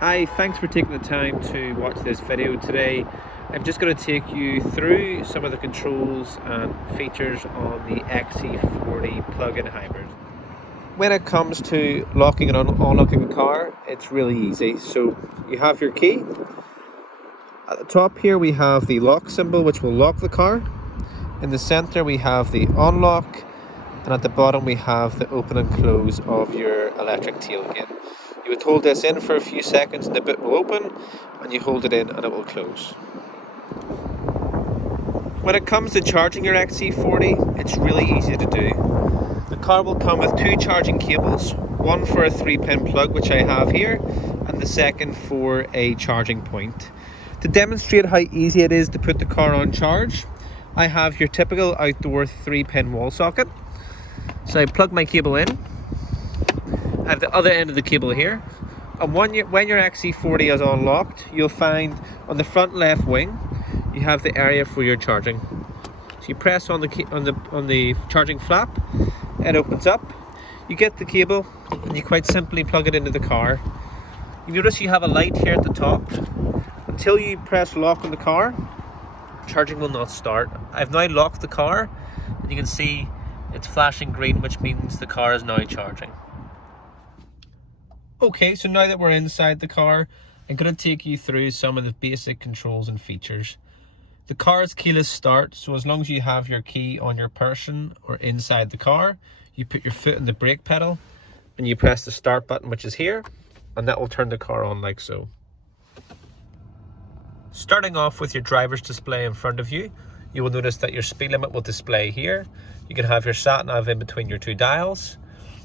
Hi, thanks for taking the time to watch this video today. I'm just going to take you through some of the controls and features on the XC40 plug-in hybrid. When it comes to locking and unlocking the car, it's really easy. So you have your key. At the top here we have the lock symbol, which will lock the car. In the center we have the unlock, and at the bottom we have the open and close of your electric tailgate. You would hold this in for a few seconds and the boot will open, and you hold it in and it will close. When it comes to charging your XC40, it's really easy to do. The car will come with two charging cables, one for a 3-pin plug, which I have here, and the second for a charging point. To demonstrate how easy it is to put the car on charge, I have your typical outdoor 3-pin wall socket. So I plug my cable in. I have the other end of the cable here, and when your XC40 is unlocked, you'll find on the front left wing you have the area for your charging. So you press on the charging flap, it opens up, you get the cable, and you quite simply plug it into the car. You notice you have a light here at the top. Until you press lock on the car, charging will not start. I've now locked the car, and you can see it's flashing green, which means the car is now charging. Okay, so now that we're inside the car, I'm going to take you through some of the basic controls and features. The car is keyless start, so as long as you have your key on your person or inside the car, you put your foot on the brake pedal and you press the start button, which is here, and that will turn the car on like so. Starting off with your driver's display in front of you, you will notice that your speed limit will display here. You can have your sat nav in between your two dials.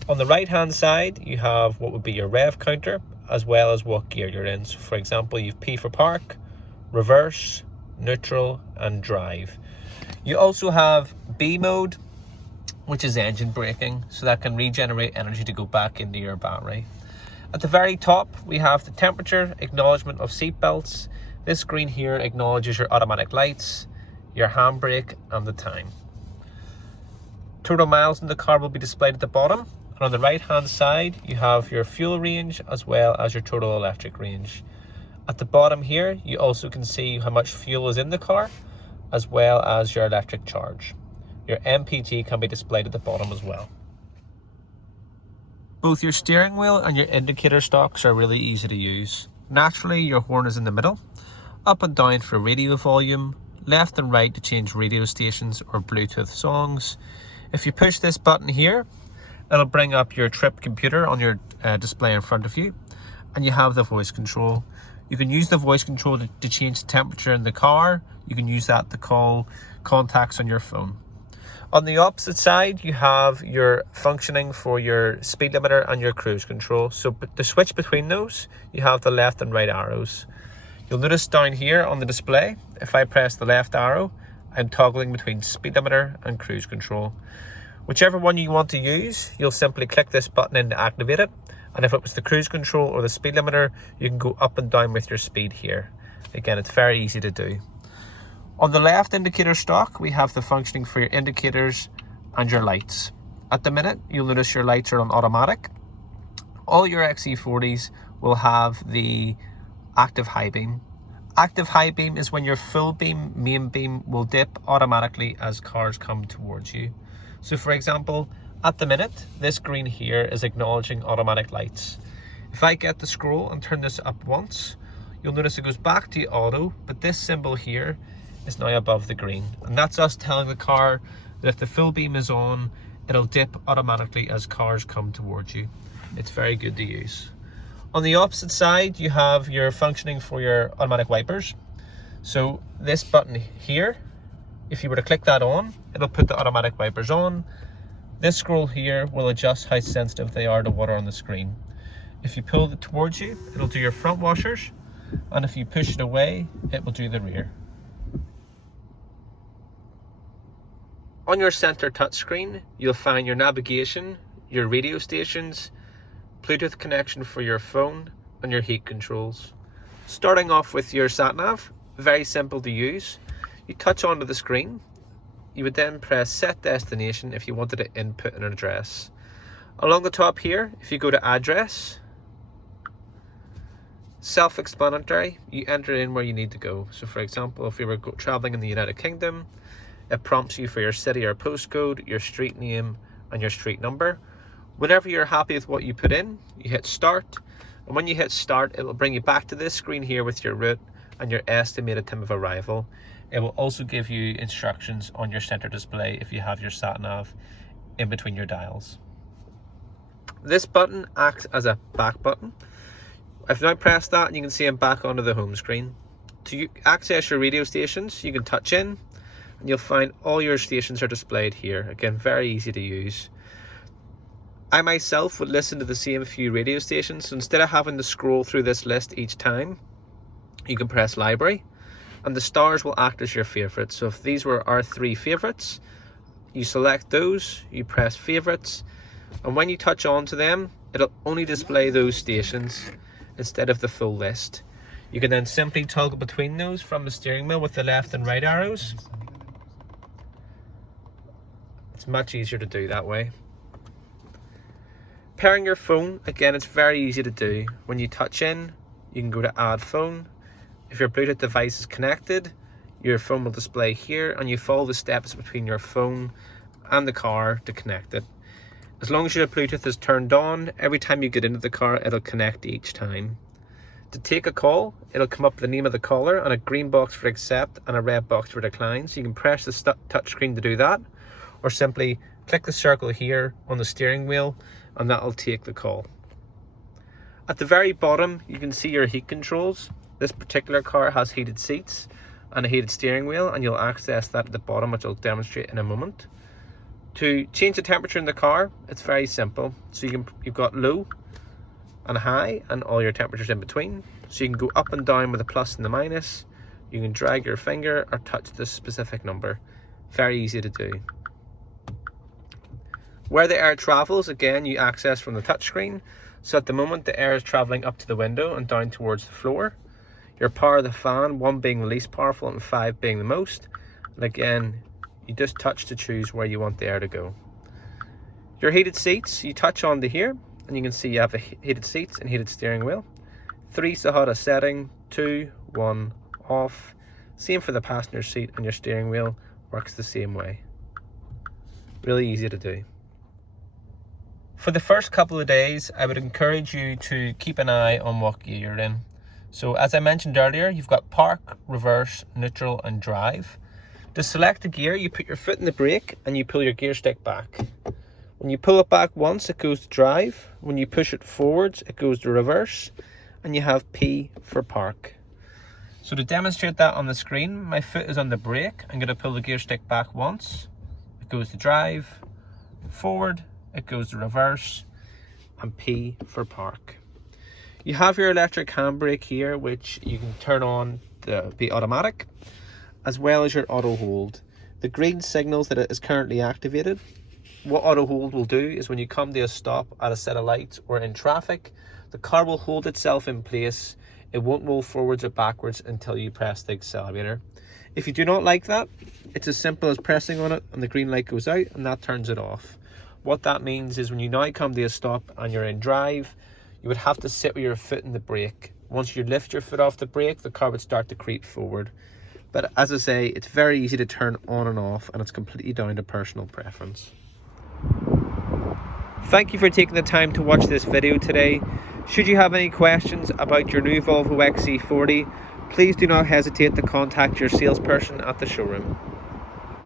On the right hand side, you have what would be your rev counter, as well as what gear you're in. So for example, you've P for park, reverse, neutral and drive. You also have B mode, which is engine braking, so that can regenerate energy to go back into your battery. At the very top, we have the temperature, acknowledgement of seat belts. This screen here acknowledges your automatic lights, your handbrake and the time. Total miles in the car will be displayed at the bottom, and on the right hand side you have your fuel range as well as your total electric range. At the bottom here you also can see how much fuel is in the car as well as your electric charge. Your MPG can be displayed at the bottom as well. Both your steering wheel and your indicator stalks are really easy to use. Naturally, your horn is in the middle, up and down for radio volume, left and right to change radio stations or Bluetooth songs. If you push this button here, it'll bring up your trip computer on your display in front of you, and you have the voice control. You can use the voice control to change the temperature in the car. You can use that to call contacts on your phone. On the opposite side, you have your functioning for your speed limiter and your cruise control. So to switch between those, you have the left and right arrows. You'll notice down here on the display, if I press the left arrow, I'm toggling between speed limiter and cruise control. Whichever one you want to use, you'll simply click this button in to activate it. And if it was the cruise control or the speed limiter, you can go up and down with your speed here. Again, it's very easy to do. On the left indicator stalk, we have the functioning for your indicators and your lights. At the minute, you'll notice your lights are on automatic. All your XC40s will have the active high beam. Active high beam is when your full beam, main beam, will dip automatically as cars come towards you. So for example, at the minute, this green here is acknowledging automatic lights. If I get the scroll and turn this up once, you'll notice it goes back to auto, but this symbol here is now above the green. And that's us telling the car that if the full beam is on, it'll dip automatically as cars come towards you. It's very good to use. On the opposite side, you have your functioning for your automatic wipers. So this button here, if you were to click that on, it'll put the automatic wipers on. This scroll here will adjust how sensitive they are to water on the screen. If you pull it towards you, it'll do your front washers, and if you push it away, it will do the rear. On your center touchscreen, you'll find your navigation, your radio stations, Bluetooth connection for your phone, and your heat controls. Starting off with your sat nav, very simple to use. You touch onto the screen. You would then press set destination if you wanted to input an address. Along the top here, if you go to address, Self-explanatory, you enter in where you need to go. So for example, if you were traveling in the United Kingdom, it prompts you for your city or postcode, your street name and your street number. Whenever you're happy with what you put in, you hit start, and when you hit start, it will bring you back to this screen here with your route and your estimated time of arrival. It will also give you instructions on your center display if you have your sat nav in between your dials. This button acts as a back button. I've now pressed that and you can see I'm back onto the home screen. To access your radio stations, you can touch in and you'll find all your stations are displayed here. Again, very easy to use. I myself would listen to the same few radio stations, so instead of having to scroll through this list each time, you can press library and the stars will act as your favourites. So if these were our 3 favourites, you select those, you press favourites, and when you touch on to them, it'll only display those stations instead of the full list. You can then simply toggle between those from the steering wheel with the left and right arrows. It's much easier to do that way. Pairing your phone, again, it's very easy to do. When you touch in, you can go to add phone. If your Bluetooth device is connected, your phone will display here and you follow the steps between your phone and the car to connect it. As long as your Bluetooth is turned on, every time you get into the car, it'll connect each time. To take a call, it'll come up with the name of the caller and a green box for accept and a red box for decline. So you can press the touch screen to do that, or simply click the circle here on the steering wheel and that'll take the call. At the very bottom, you can see your heat controls. This particular car has heated seats and a heated steering wheel, and you'll access that at the bottom, which I'll demonstrate in a moment. To change the temperature in the car, it's very simple. So you've got low and high and all your temperatures in between. So you can go up and down with the plus and the minus. You can drag your finger or touch this specific number. Very easy to do. Where the air travels, again, you access from the touchscreen. So at the moment, the air is traveling up to the window and down towards the floor. Your power of the fan, 1 being the least powerful and 5 being the most. And again, you just touch to choose where you want the air to go. Your heated seats, you touch onto here and you can see you have heated seats and heated steering wheel. 3 is the hottest setting, 2, 1, off. Same for the passenger seat, and your steering wheel works the same way. Really easy to do. For the first couple of days, I would encourage you to keep an eye on what gear you're in. So as I mentioned earlier, you've got park, reverse, neutral and drive. To select the gear, you put your foot in the brake and you pull your gear stick back. When you pull it back once, it goes to drive. When you push it forwards, it goes to reverse. And you have P for park. So to demonstrate that on the screen, my foot is on the brake. I'm going to pull the gear stick back once. It goes to drive, forward, it goes to reverse, and P for park. You have your electric handbrake here, which you can turn on to be automatic, as well as your auto hold. The green signals that it is currently activated. What auto hold will do is when you come to a stop at a set of lights or in traffic, the car will hold itself in place. It won't roll forwards or backwards until you press the accelerator. If you do not like that, it's as simple as pressing on it and the green light goes out and that turns it off. What that means is when you now come to a stop and you're in drive, you would have to sit with your foot in the brake. Once you lift your foot off the brake, the car would start to creep forward. But as I say, it's very easy to turn on and off, and it's completely down to personal preference. Thank you for taking the time to watch this video today. Should you have any questions about your new Volvo XC40, please do not hesitate to contact your salesperson at the showroom.